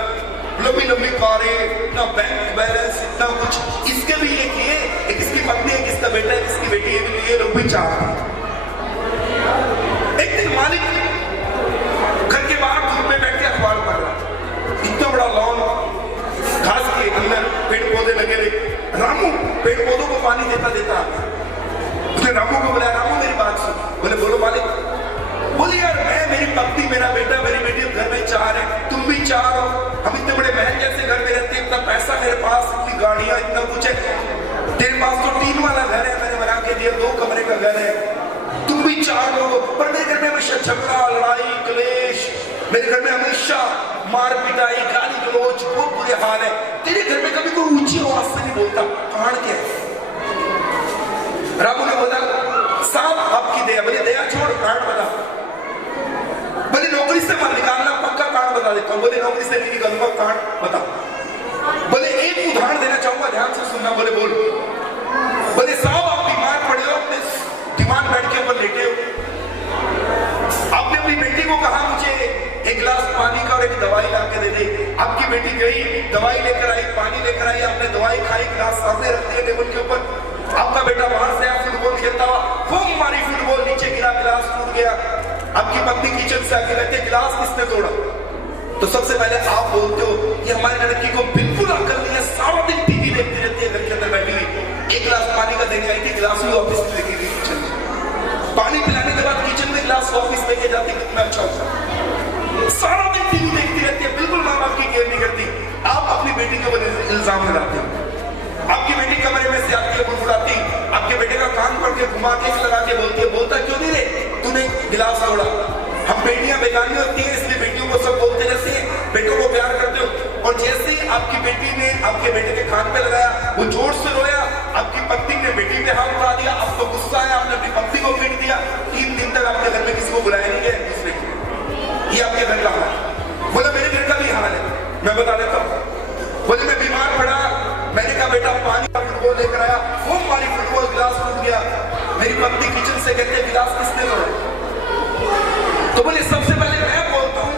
लंबी लंबी कारें, इतना बैंक बैलेंस, इतना कुछ, इसके भी एक ये, एक इसकी पत्नी, एक इसका बेटा, एक इसकी बेटी, ये लोग भी 4। एक दिन मालिक घर के बाहर धूप में बैठ के अखबार पढ़ रहा, इतना बड़ा लॉन, घास के अंदर पेड़ पौधे लगे रहे। रामू पेड़ पौधों को पानी देता देता उसने रामू को बोला, रामू मेरी बात सुन। बोले बोलो मालिक। बोले यार मैं, मेरी पत्नी, मेरा बेटा, मेरी बेटी, घर में 4 है, तुम भी 4 हो, हम इतने बड़े महल जैसे घर में रहते हैं, इतना पैसा मेरे पास, इतनी गाड़ियां, इतना कुछ है, तेरे पास तो 3 वाला घर है, मैंने बना के दिया, 2 कमरे का घर है, तुम भी 4 हो, पर मेरे घर में हमेशा झगड़ा, लड़ाई, क्लेश, मेरे घर में हमेशा मार पिटाई, गाली गलौज, बहुत बुरे हाल है, तेरे घर में कभी कोई ऊंची आवाज से नहीं बोलता, कारण क्या है? रामू ने बोला साहब आपकी दया। बोले दया छोड़, कारण बता। बोले नौकरी से मत निकालना, पक्का कारण बता देता हूँ। बोले नौकरी से नहीं निकालूंगा, कारण बता। बोले एक उदाहरण देना चाहूंगा, ध्यान से सुनना। बोले बोल। बोले साहब आप बीमार पड़े हो, अपने दीवान बेड के ऊपर लेटे हो, आपने अपनी बेटी को कहा मुझे 1 गिलास पानी का और एक दवाई ला के दे दे। आपकी बेटी गई, दवाई लेकर आई, पानी लेकर आई, आपने दवाई खाई, गिलास सामने रख दिया टेबल के ऊपर। आपका बेटा बाहर से आया, फुटबॉल खेलता हुआ, खूब मारी फुटबॉल, नीचे गिरा, गिलास टूट गया। आपकी पत्नी किचन से आके कहती है गिलास किसने तोड़ा? तो सबसे पहले आप बोलते हो कि हमारी लड़की को बिल्कुल अकल नहीं है, सारा दिन टीवी देखती रहती है, घर के अंदर बैठी हुई। 1 गिलास पानी का देने आई थी, गिलास भी वापस लेके गई किचन में। पानी पिलाने के बाद किचन में गिलास वापस लेके जाती, कितना अच्छा होता। सारा दिन टीवी देखती रहती है, बिल्कुल माँ बाप की केयर नहीं करती। आप अपनी बेटी के ऊपर इल्जाम लगाते हो। आपकी बेटी कमरे में से आती है, बुड़बुड़ाती, आपके बेटे का कान पकड़ के घुमा के लगा के बोलती है, बोलता क्यों नहीं रे, तूने गिलास तोड़ा। हम बेटियां बेगानी होती हैं, इसलिए बेटियों को सब बोलते रहते हैं, बेटों को प्यार करते हो। और जैसे ही आपकी बेटी ने आपके बेटे के कान पे लगाया, वो जोर से रोया, आपकी पत्नी ने बेटी पे हाथ उठा दिया, आपको गुस्सा आया, आपने अपनी पत्नी को पीट दिया, मैं बता देता हूँ। बोले मैं बीमार पड़ा, मैंने कहा बेटा पानी का फुटबॉल लेकर आया, वो पानी फुटबॉल गिलास टूट गया। मेरी पत्नी किचन से कहते गिलास किसने तोड़ा? तो बोले सबसे पहले मैं बोलता हूँ,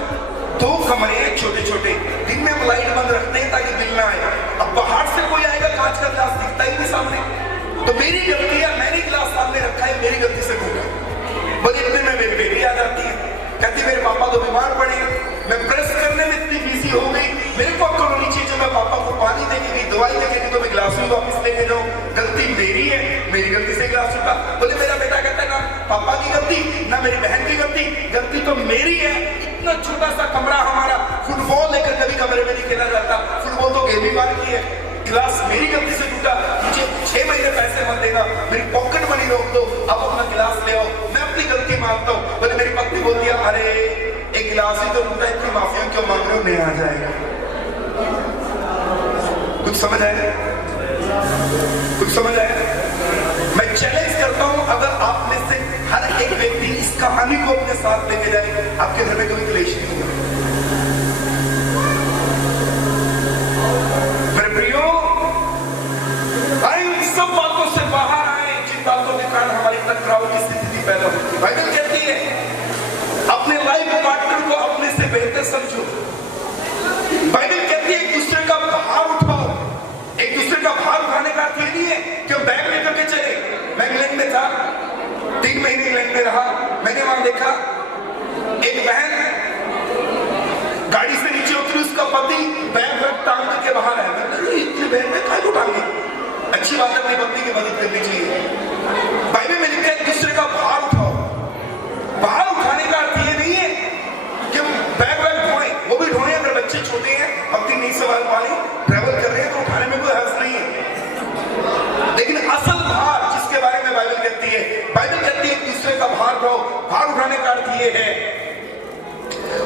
2 कमरे हैं छोटे छोटे, दिन में हम लाइट बंद रखते हैं ताकि बिल ना आए। अब बाहर से कोई आएगा, कांच का गिलास दिखता ही नहीं सामने, तो मेरी गलती है, मैंने गिलास सामने रखा है, मेरी गलती से टूटा। बोले इतने में मेरी बेटी आ जाती है, कहती मेरे पापा तो बीमार पड़े, मैं प्रेस करने में इतनी बिजी हो गई, मेरे को अक्ल होनी चाहिए, जब मैं पापा को पानी देके गई, दवाई देके गई, तो मैं गिलास ही वापस लेके जाऊं, गलती मेरी है, मेरी गलती से गिलास टूटा। बोले मेरा बेटा कहता है ना पापा की गलती, ना मेरी बहन की गलती, गलती तो मेरी है। इतना छोटा सा कमरा हमारा, फुटबॉल लेकर कभी कमरे में नहीं खेला जाता, फुटबॉल तो गेम ही मार की है, गिलास मेरी गलती से टूटा, मुझे 6 महीने पैसे मत देना, मेरी पॉकेट मनी रोक दो, अब अपना गिलास ले आओ, मैं अपनी गलती मानता हूँ। बोले मेरी पत्नी बोलती है अरे एक गिलास ही तो टूटा, इतनी माफिया क्यों मांग रहे हो, नहीं आ जाएगा। कुछ समझ आया? कुछ समझ आया? मैं चैलेंज करता हूं, अगर आप में से हर एक व्यक्ति इस कहानी को अपने साथ लेके जाए, आपके घर में कोई क्लेश नहीं होगा। मेरे प्रियो, इन सब बातों से बाहर आए, जिन बातों के कारण हमारी टकराव की स्थिति पैदा होती है। बाइबल कहती है अपने लाइफ पार्टनर को अपने से बेहतर समझो। बाइबल कहती है एक दूसरे का भार उठाओ। एक दूसरे का भार उठाने का अर्थ ये नहीं है कि हम बैग लेकर के चले। मैं इंग्लैंड में था, 3 महीने इंग्लैंड में रहा, मैंने वहां देखा एक बहन गाड़ी से नीचे उतरी, उसका पति बैग टांग करके बाहर आया। इतनी बहन में काय को टांगे? अच्छी बात है, अपनी पत्नी की मदद करनी चाहिए। बाइबल में लिखा है एक दूसरे का भार उठाओ। भार उठाने का अर्थ ये नहीं है कि हम बैग ढोए, वो भी ढोए अगर बच्चे छोटे हैं, पत्नी नहीं संभाल पा रही, ट्रैवल कर रहे हैं, तो उठाने में कोई हर्ज नहीं है। लेकिन असल भार जिसके बारे में बाइबल कहती है एक दूसरे का भार उठाओ। भार उठाने का अर्थ ये है,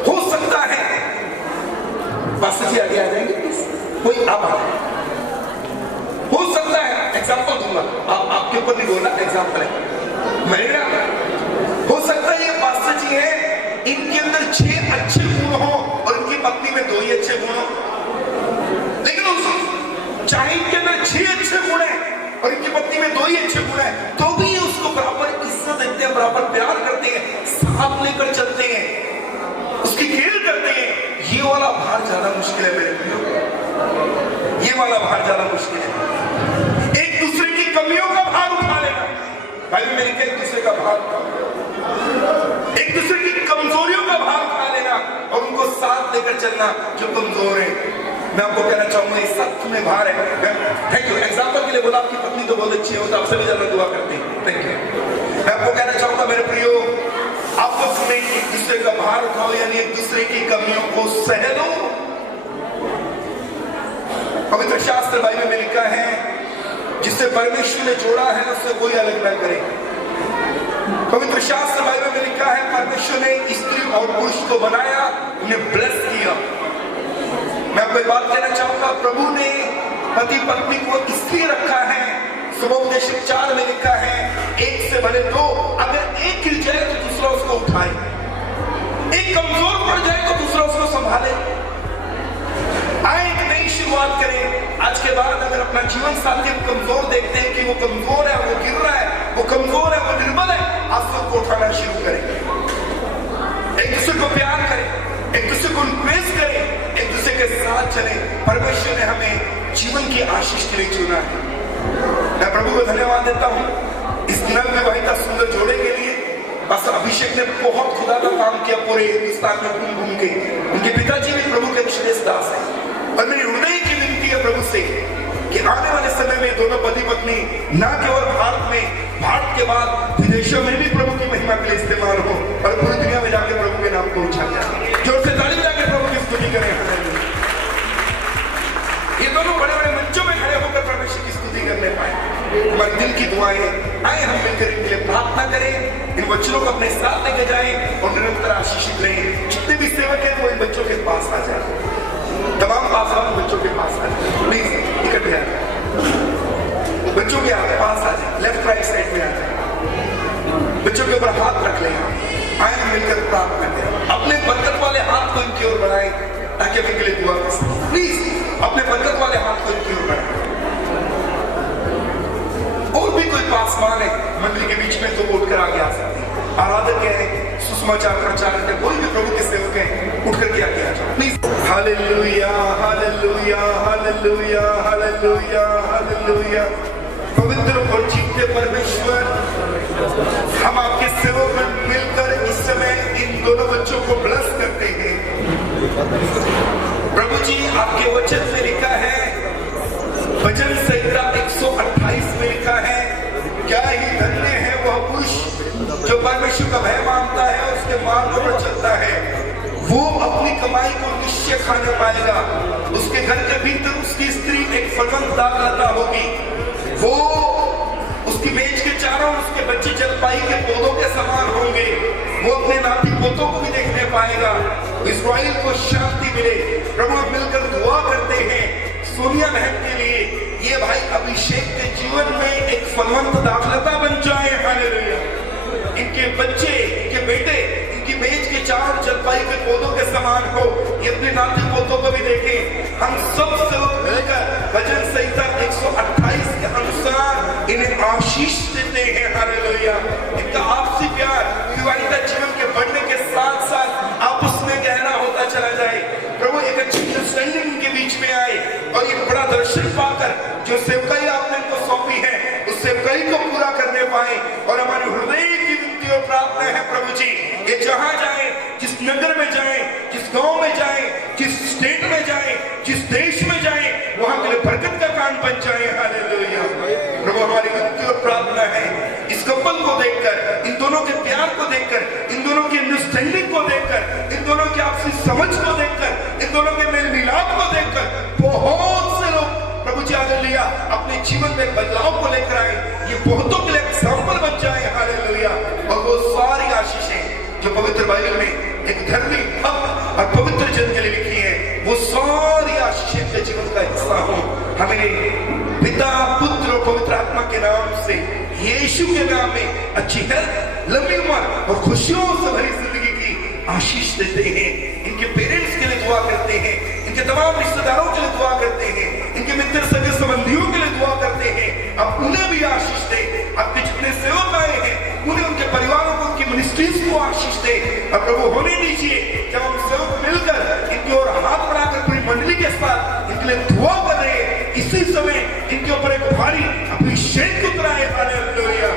हो सकता है पास्टर जी आगे आ जाएंगे, कोई आप हो सकता है, एग्जाम्पल दूंगा, आपके ऊपर नहीं बोलना, एग्जाम्पल है। मेरा हो सकता है ये पास्टर जी है, इनके अंदर 6 अच्छे गुण हो और इनकी पत्नी में 2 ही अच्छे गुण हो। लेकिन चाहे इनके अंदर 6 अच्छे गुण है और इनकी पत्नी में 2 ही अच्छे गुण है, तो भी ये उसको बराबर इज्जत देते हैं, बराबर प्यार करते हैं, साथ लेकर चलते हैं, उसकी केयर करते हैं। ये वाला भार ज्यादा मुश्किल है मेरे प्रियो, ये वाला भार ज्यादा मुश्किल है। एक दूसरे की कमियों का भार उठा लेना, भाई मेरी एक दूसरे का भार, एक दूसरे की कमजोरियों का भार उठा लेना और उनको साथ लेकर चलना जो कमजोर है। मैं आपको कहना चाहूंगा इस सख्त में भार है। Thank you. एग्जाम्पल के लिए बोला आपकी पत्नी तो बहुत अच्छी है, वो तो आपसे भी ज्यादा दुआ करती है। Thank you. मैं आपको कहना चाहूंगा मेरे प्रियो, आपस में एक दूसरे का भार उठाओ, यानी एक दूसरे की कमियों को सह लो। पवित्र शास्त्र बाइबल में लिखा है जिससे परमेश्वर ने जोड़ा है उससे कोई अलग न करे। पवित्र शास्त्र बाइबल में लिखा है परमेश्वर ने स्त्री और पुरुष को बनाया, उन्हें ब्लेस किया। मैं आपको एक बात कहना चाहूंगा, प्रभु ने पति पत्नी को इसलिए रखा है, सुबोपदेश 4 में लिखा है 1 से भले 2, अगर एक गिर जाए तो दूसरा उसको उठाए, एक कमजोर पड़ जाए तो दूसरा उसको संभाले। आए एक नई शुरुआत करें। आज के बाद अगर अपना जीवन साथी हम कमजोर देखते हैं कि वो कमजोर है, वो गिर रहा है, वो कमजोर है, वो निर्बल है, आज सबको उठाना शुरू करें। एक दूसरे को प्यार करें, एक दूसरे को इन्क्रेज करें, एक दूसरे के साथ चलें। परमेश्वर ने हमें जीवन की आशीष के लिए चुना है। मैं प्रभु को धन्यवाद देता हूं इस नव विवाहिता सुंदर जोड़े के लिए। बस अभिषेक ने बहुत खुदा का काम किया पूरे हिंदुस्तान में घूम घूम के। उनके पिताजी भी प्रभु के विशेष दास हैं और मेरी हृदय की विनती है प्रभु से कि आने वाले समय में दोनों पति पत्नी न केवल भारत में, भारत के बाद विदेशों में भी प्रभु की महिमा के लिए इस्तेमाल हो और पूरी दुनिया में जाकर प्रभु के नाम को उछाल जाए। जोर से ताली बजाकर प्रभु की स्तुति करें। ये दोनों बड़े बड़े मंचों में खड़े होकर परमेश्वर की स्तुति करने पाए। हमारे दिल की दुआएं आए, हम मिलकर इनके लिए प्रार्थना करें, इन बच्चों को अपने साथ लेके जाएं और निरंतर आशीषित रहें। जितने भी सेवक हैं वो इन बच्चों के पास आ जाए, तमाम पासवान बच्चों के पास आ जाए, प्लीज इकट्ठे आ जाए, बच्चों के पास आ जाए, लेफ्ट राइट साइड में आ जाए, बच्चों के ऊपर हाथ रख लें। आए मिलकर प्रार्थना करें, अपने बरकत वाले हाथ को इनकी ओर बढ़ाएं ताकि ताकि हम इनके लिए दुआ कर सकें। प्लीज अपने बरकत वाले हाथ को इनकी ओर बढ़ाएं। और भी कोई पासवान है मंदिर के बीच में तो वो उठकर आगे आ सकते हैं। आराधक है, सुसमाचार प्रचारक है, कोई भी प्रभु के सेवक है, उठकर के आगे आ जाओ please. Hallelujah hallelujah hallelujah hallelujah hallelujah. पवित्र और जीते परमेश्वर, हम आपके सेवक मिलकर इस समय इन दोनों बच्चों को ब्लेस करते हैं। प्रभु जी, आपके वचन में लिखा है, भजन संहिता 128 में लिखा है, क्या ही धन्य है वह पुरुष जो परमेश्वर का भय मानता है, उसके मार्ग पर चलता है, वो अपनी कमाई को निश्चय खाने पाएगा। उसके घर के भीतर उसकी स्त्री एक फलवंत दाखलता होगी, वो उसकी मेज के चारों उसके बच्चे जलपाई के पौधों के समान होंगे, वो अपने नाती पोतों को भी देखने पाएगा। इस्राएल को शांति मिले। प्रभु मिलकर दुआ करते हैं सोनिया बहन के लिए, ये भाई अभिषेक के जीवन में एक फलवंत दाखलता बन जाए। हालेलुया। इनके बच्चे, इनके बेटे, इनकी मेज के चारों जलपाई के पौधों के समान हो, ये अपने नाती पोतों को भी देखें। हम सब लोग मिलकर भजन संहिता 128 के अनुसार इन्हें आशीष देते हैं। हालेलुया। इनका आपसी प्यार विवाहिता जीवन के बढ़ने के साथ साथ आपस में गहरा होता चला जाए। प्रभु एक अच्छी अंडरस्टैंडिंग इनके बीच में आए और ये बड़ा दर्शन पाकर जो सेवकाई आपने इनको सौंपी है, उस सेवकाई को पूरा करने पाए। और हमारे हृदय की विनती और प्रार्थना है प्रभु जी, ये जहां जाए, जिस नगर में जाए, जिस गांव में जाए, जिस स्टेट में जाए, जिस देश में जाए, वहां के लिए बरकत का कान बन जाए। हालेलुया। प्रभु हमारी विनती और प्रार्थना है, इस कपल को देखकर, इन दोनों के प्यार को देखकर, इन दोनों की अंडरस्टैंडिंग को देखकर, इन दोनों की आपसी समझ को देखकर, इन दोनों के मेल मिलाप को देखकर बहुत से लोग प्रभु जी हालेलुया अपने जीवन में बदलाव को लेकर आए। ये बहुतों के लिए एग्जाम्पल बन जाए। हालेलुया। और वो सारी आशीषें जो पवित्र बाइबल में एक धर्मी भक्त और पवित्र जन के लिए लिखी है, वो सारी आशीषें के जीवन का हिस्सा हो। हमें पिता, पुत्र और पवित्र आत्मा के नाम से, यीशु के नाम में अच्छी हेल्थ, लंबी उम्र और खुशियों से भरी जिंदगी की आशीष देते हैं। इनके पेरेंट्स के लिए दुआ करते हैं, इनके तमाम रिश्तेदारों के लिए दुआ करते हैं, इनके मित्र सगे संबंधियों के लिए दुआ करते हैं। अब उन्हें भी आशीष दे। आपके जितने सेवक आए हैं उन्हें, उनके परिवारों को, उनकी मिनिस्ट्रीज को आशीष दे। और प्रभु होने दीजिए जब हम सेवक मिलकर इनकी ओर हाथ बढ़ाकर पूरी मंडली के साथ इनके लिए दुआ कर रहे हैं, इसी समय इनके ऊपर एक भारी अभिषेक उतराए। हालेलुया।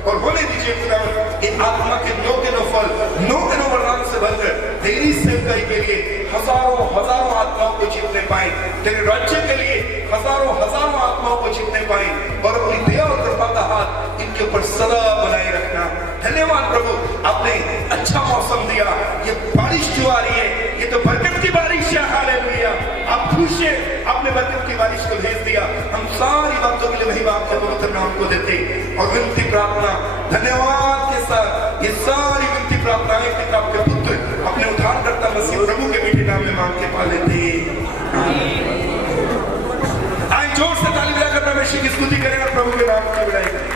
और होने दीजिए खुदावन, इन आत्मा के नो फल, नो वरदान से भरकर तेरी सेवकाई के लिए हजारों हजारों आत्माओं को जीतने पाए, तेरे राज्य के लिए हजारों हजारों आत्माओं को जीतने पाए। और अपनी दया और कृपा का हाथ इनके ऊपर सदा बनाए रखना। धन्यवाद प्रभु, आपने अच्छा मौसम दिया। ये बारिश जो आ रही है, ये तो बरकत की बारिश है। हालेलुया। आप खुश हैं, आपने बरकत की बारिश को भेज दिया। हम सारी बातों के लिए वही बात के पवित्र नाम को देते और विनती प्रार्थना धन्यवाद के साथ ये सारी विनती प्रार्थनाएं पिता के पुत्र अपने उद्धारकर्ता मसीह प्रभु के मीठे नाम में मांग के पा लेते हैं। आए जोर से ताली बजाकर परमेश्वर की स्तुति करें और प्रभु के नाम की बड़ाई करें।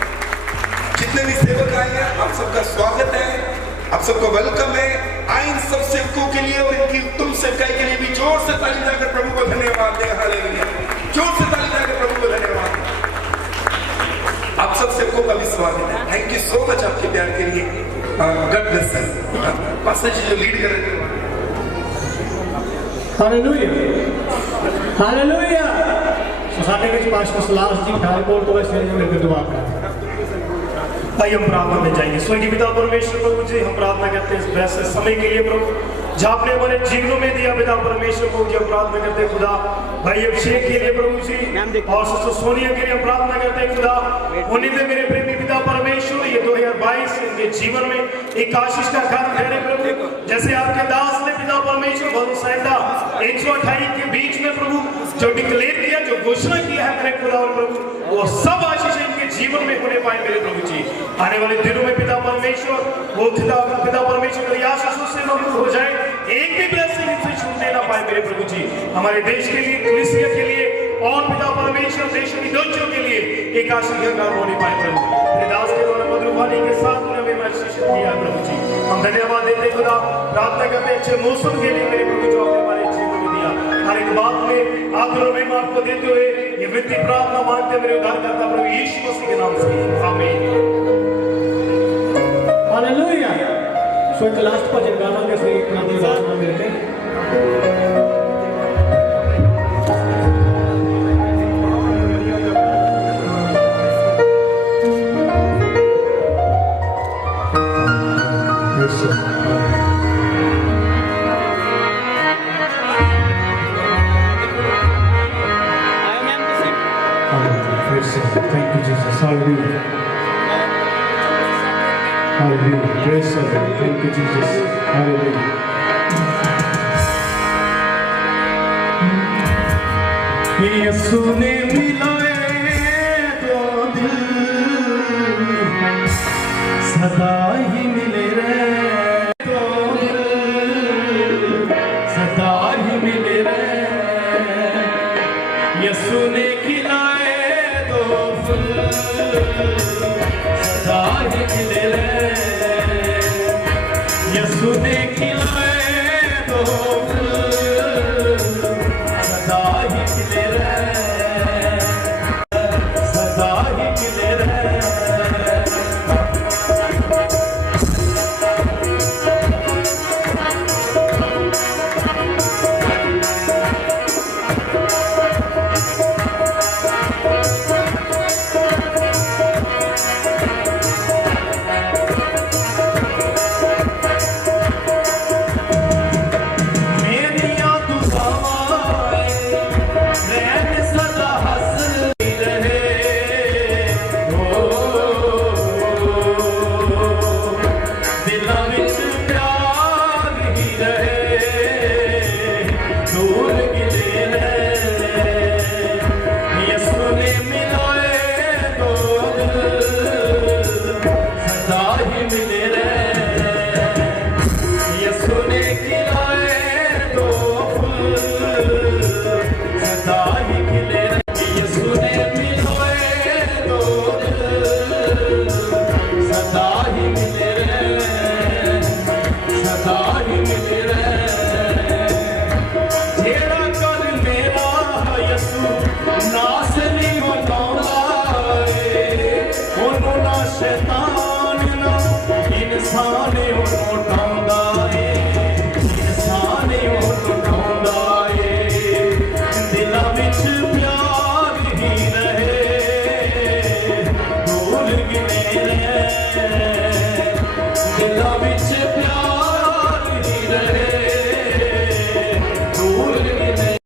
जितने भी सेवक आए हैं, आप सबका स्वागत है, आप सबको वेलकम है। आए इन सब सेवकों के लिए और इनकी उत्तम सेवकाई के लिए भी जोर से ताली बजाकर प्रभु को धन्यवाद दें। हालेलुया। जोर से ताली बजाकर प्रभु को धन्यवाद। आप सब सेवकों का भी स्वागत है। थैंक यू सो मच आपके प्यार के लिए। God bless you. पास्टर जी जो लीड कर रहे थे। हालेलुया। हालेलुया। साथे विच पास्टर सलास जी ठाकुर तो वैसे मिलकर दुआ करें। आइए हम प्रार्थना में जाएंगे। स्वर्गीय पिता परमेश्वर प्रभु जी, हम प्रार्थना करते हैं इस वैसे समय के लिए प्रभु जहाँ आपने हमारे जीवनों में दिया। पिता परमेश्वर प्रभु जी हम प्रार्थना करते हैं खुदा भाई अभिषेक के लिए प्रभु जी, और सिस्टर सोनिया के लिए हम प्रार्थना करते हैं खुदा। उन्हीं ने मेरे प्रेमी पिता परमेश्वर ये 2022 इनके जीवन में एक आशीष का कारण ठहरे प्रभु। जैसे आपके दास ने पिता परमेश्वर भजन संहिता 128 के बीच में प्रभु जो डिक्लेयर किया, जो घोषणा किया है मेरे खुदा और प्रभु, वो सब आशीष इनके जीवन में होने पाए मेरे प्रभु जी। आने वाले दिनों में पिता परमेश्वर वो पिता परमेश्वर की आशीषों से ममनून हो जाए, एक भी ब्लेसिंग इनसे छूटने ना पाए मेरे प्रभु जी। हमारे देश के लिए, कलीसिया के लिए और पिता परमेश्वर देश विदेशियों के लिए एक आशीष का काम होने पाए प्रभु। मेरे दास के द्वारा मधुरवाणी के साथ उन्हें मेरा आशीष दिया प्रभु जी। हम धन्यवाद देते खुदा, प्रार्थना करते अच्छे मौसम के लिए मेरे प्रभु जो आपने हमारे जीवन में दिया। बात में आदर में आपको देते हुए ये विनती प्रार्थना मांगते मेरे उद्धार करता प्रभु यीशु मसीह के नाम से आमीन। हालेलुया। सो एक लास्ट भजन गावांगे सो एक नाम प्रार्थना मिलके Thank you, Jesus. Hallelujah. Hallelujah. Praise the Lord. Thank you, Jesus. Hallelujah. यीशु ने मिलाए तो दिल सदा ही मिले रहे, तो दिल सदा ही मिले रहे। यीशु ने खिलाए तो फूल सदा ही मिले रहे। यीशु ने खिलाए तो फूल सदा ही मिले रहे, सदा ही मिले रहे। Love